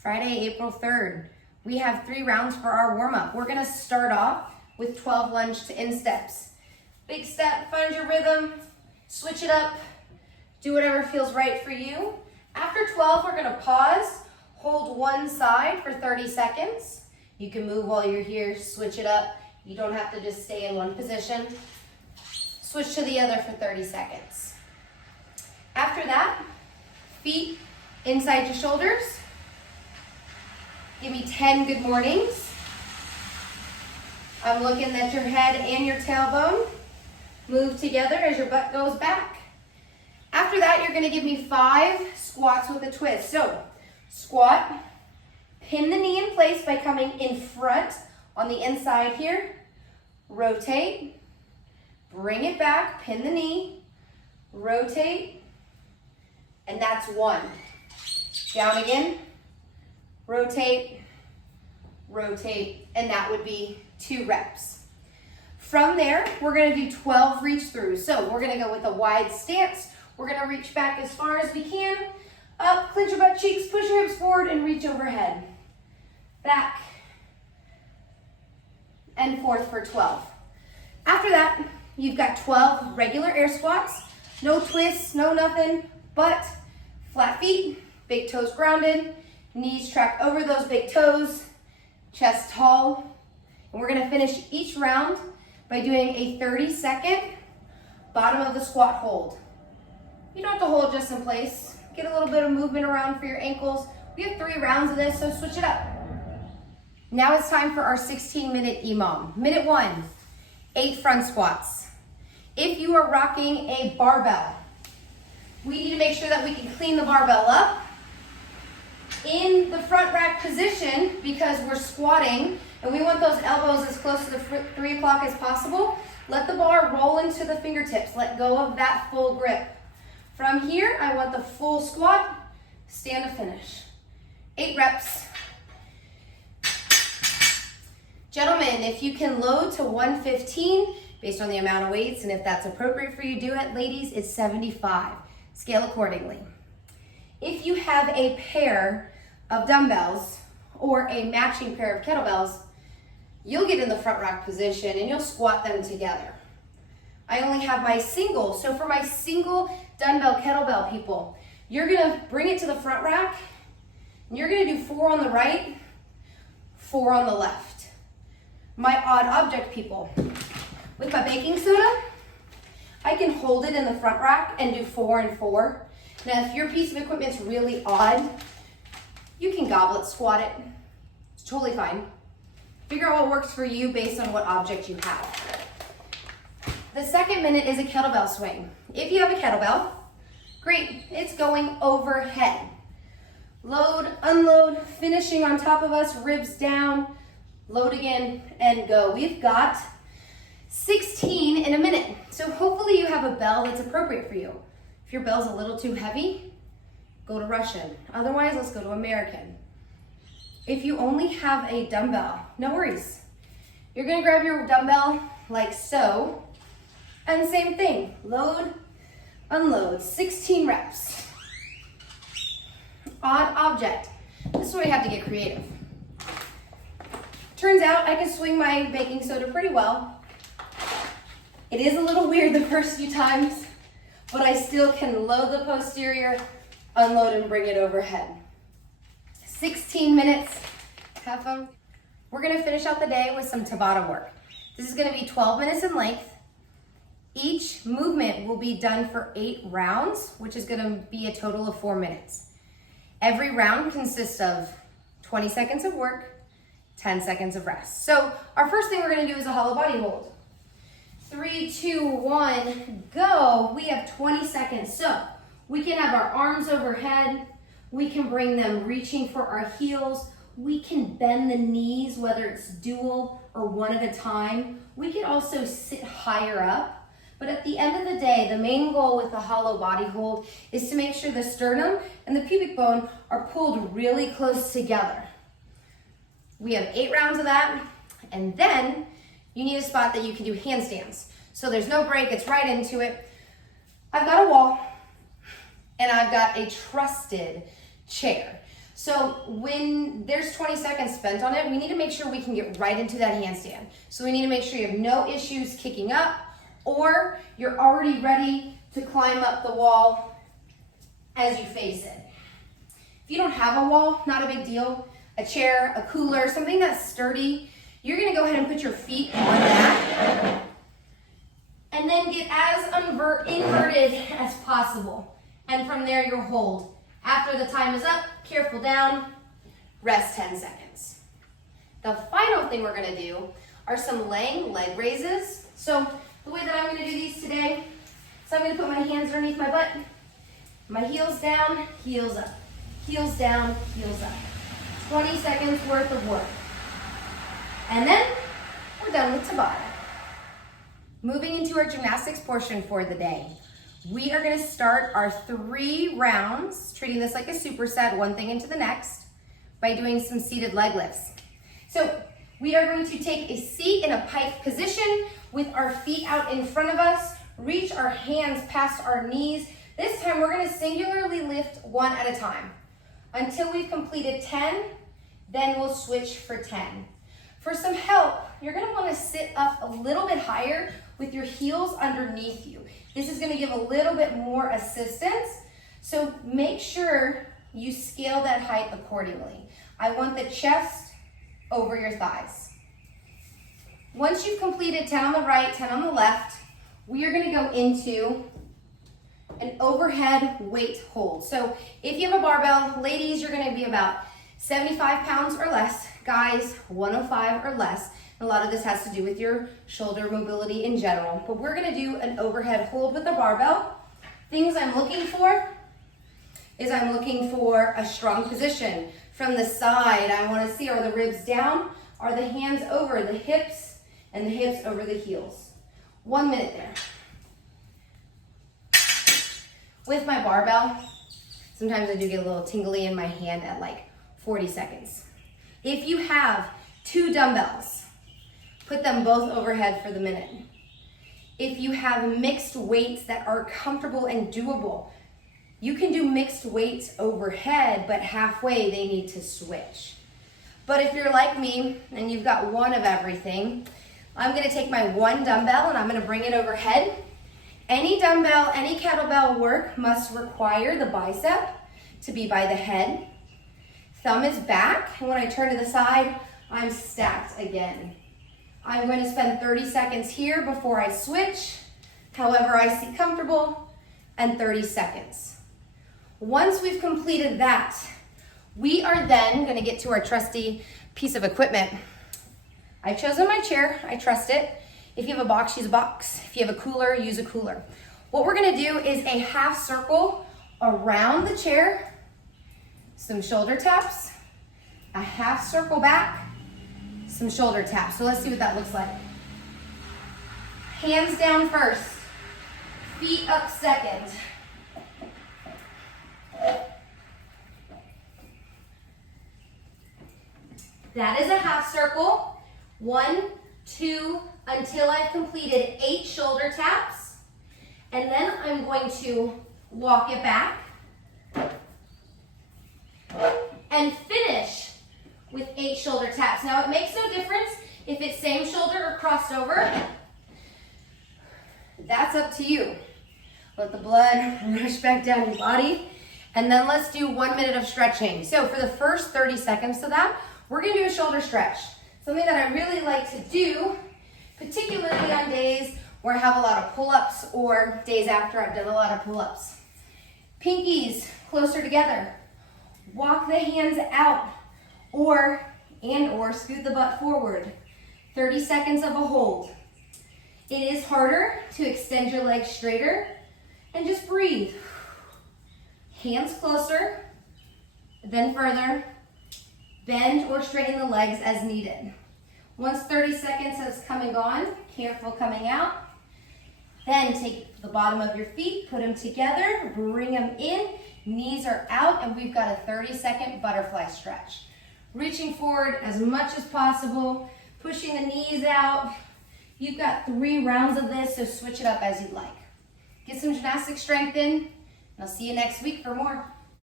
Friday, April 3rd. We have 3 rounds for our warm-up. We're gonna start off with 12 lunge to in-steps. Big step, find your rhythm, switch it up, do whatever feels right for you. After 12, we're gonna pause, hold one side for 30 seconds. You can move while you're here, switch it up. You don't have to just stay in one position. Switch to the other for 30 seconds. After that, feet inside your shoulders. Give me 10 good mornings. I'm looking at your head and your tailbone move together as your butt goes back. After that, you're gonna give me 5 squats with a twist. So, squat, pin the knee in place by coming in front on the inside here. Rotate, bring it back, pin the knee, rotate, and that's 1. Down again. Rotate, rotate, and that would be 2 reps. From there, we're gonna do 12 reach throughs. So we're gonna go with a wide stance. We're gonna reach back as far as we can. Up, clench your butt cheeks, push your hips forward, and reach overhead. Back, and forth for 12. After that, you've got 12 regular air squats. No twists, no nothing, but flat feet, big toes grounded, knees track over those big toes, chest tall. And we're gonna finish each round by doing a 30-second bottom of the squat hold. You don't have to hold just in place. Get a little bit of movement around for your ankles. We have 3 rounds of this, so switch it up. Now it's time for our 16-minute EMOM. Minute 1, 8 front squats. If you are rocking a barbell, we need to make sure that we can clean the barbell up in the front rack position because we're squatting and we want those elbows as close to the 3 o'clock as possible. Let the bar roll into the fingertips. Let go of that full grip. From here, I want the full squat, stand to finish. 8 reps. Gentlemen, if you can load to 115 based on the amount of weights and if that's appropriate for you, do it. Ladies, it's 75. Scale accordingly. If you have a pair of dumbbells or a matching pair of kettlebells, you'll get in the front rack position and you'll squat them together. I only have my single, so for my single dumbbell kettlebell people, you're gonna bring it to the front rack and you're gonna do 4 on the right, 4 on the left. My odd object people, with my baking soda, I can hold it in the front rack and do 4 and 4. Now, if your piece of equipment's really odd, you can goblet squat it. It's totally fine. Figure out what works for you based on what object you have. The second minute is a kettlebell swing. If you have a kettlebell, great, it's going overhead. Load, unload, finishing on top of us, ribs down, load again, and go. We've got 16 in a minute. So hopefully you have a bell that's appropriate for you. If your bell's a little too heavy, go to Russian. Otherwise, let's go to American. If you only have a dumbbell, no worries. You're gonna grab your dumbbell like so, and same thing, load, unload, 16 reps. Odd object. This is where you have to get creative. Turns out I can swing my baking soda pretty well. It is a little weird the first few times, but I still can load the posterior, unload, and bring it overhead. 16 minutes, have fun. We're gonna finish out the day with some Tabata work. This is gonna be 12 minutes in length. Each movement will be done for 8 rounds, which is gonna be a total of 4 minutes. Every round consists of 20 seconds of work, 10 seconds of rest. So our first thing we're gonna do is a hollow body hold. 3, 2, 1, go. We have 20 seconds. So we can have our arms overhead. We can bring them reaching for our heels. We can bend the knees, whether it's dual or one at a time. We can also sit higher up. But at the end of the day, the main goal with the hollow body hold is to make sure the sternum and the pubic bone are pulled really close together. We have 8 rounds of that. And then you need a spot that you can do handstands. So there's no break, it's right into it. I've got a wall and I've got a trusted chair. So when there's 20 seconds spent on it, we need to make sure we can get right into that handstand. So we need to make sure you have no issues kicking up, or you're already ready to climb up the wall as you face it. If you don't have a wall, not a big deal. A chair, a cooler, something that's sturdy, you're gonna go ahead and put your feet on that and then get as inverted as possible. And from there, you'll hold. After the time is up, careful down, rest 10 seconds. The final thing we're gonna do are some laying leg raises. So the way that I'm gonna do these today, so I'm gonna put my hands underneath my butt, my heels down, heels up, heels down, heels up. 20 seconds worth of work. And then we're done with Tabata. Moving into our gymnastics portion for the day. We are gonna start our 3 rounds, treating this like a superset, one thing into the next, by doing some seated leg lifts. So we are going to take a seat in a pike position with our feet out in front of us, reach our hands past our knees. This time we're gonna singularly lift 1 at a time. Until we've completed 10, then we'll switch for 10. For some help, you're gonna wanna sit up a little bit higher with your heels underneath you. This is gonna give a little bit more assistance, so make sure you scale that height accordingly. I want the chest over your thighs. Once you've completed 10 on the right, 10 on the left, we are gonna go into an overhead weight hold. So if you have a barbell, ladies, you're gonna be about 75 pounds or less, guys, 105 or less. A lot of this has to do with your shoulder mobility in general, but we're gonna do an overhead hold with a barbell. Things I'm looking for is I'm looking for a strong position. From the side, I wanna see, are the ribs down? Are the hands over the hips and the hips over the heels? 1 minute there. With my barbell, sometimes I do get a little tingly in my hand at like 40 seconds. If you have 2 dumbbells, put them both overhead for the minute. If you have mixed weights that are comfortable and doable, you can do mixed weights overhead, but halfway they need to switch. But if you're like me and you've got one of everything, I'm gonna take my 1 dumbbell and I'm gonna bring it overhead. Any dumbbell, any kettlebell work must require the bicep to be by the head. Thumb is back, and when I turn to the side, I'm stacked again. I'm going to spend 30 seconds here before I switch, however I see comfortable, and 30 seconds. Once we've completed that, we are then gonna get to our trusty piece of equipment. I've chosen my chair, I trust it. If you have a box, use a box. If you have a cooler, use a cooler. What we're gonna do is a half circle around the chair, some shoulder taps, a half circle back, some shoulder taps. So let's see what that looks like. Hands down first, feet up second. That is a half circle. 1, 2, until I've completed 8 shoulder taps. And then I'm going to walk it back and finish with 8 shoulder taps. Now it makes no difference if it's same shoulder or crossed over. That's up to you. Let the blood rush back down your body. And then let's do 1 minute of stretching. So for the first 30 seconds of that, we're gonna do a shoulder stretch. Something that I really like to do, particularly on days where I have a lot of pull-ups or days after I've done a lot of pull-ups. Pinkies closer together. Walk the hands out or scoot the butt forward. 30 seconds of a hold. It is harder to extend your legs straighter and just breathe. Hands closer, then further. Bend or straighten the legs as needed. Once 30 seconds has come and gone, careful coming out. Then take the bottom of your feet, put them together, bring them in, knees are out, and we've got a 30-second butterfly stretch. Reaching forward as much as possible, pushing the knees out. You've got 3 rounds of this, so switch it up as you'd like. Get some gymnastic strength in, and I'll see you next week for more.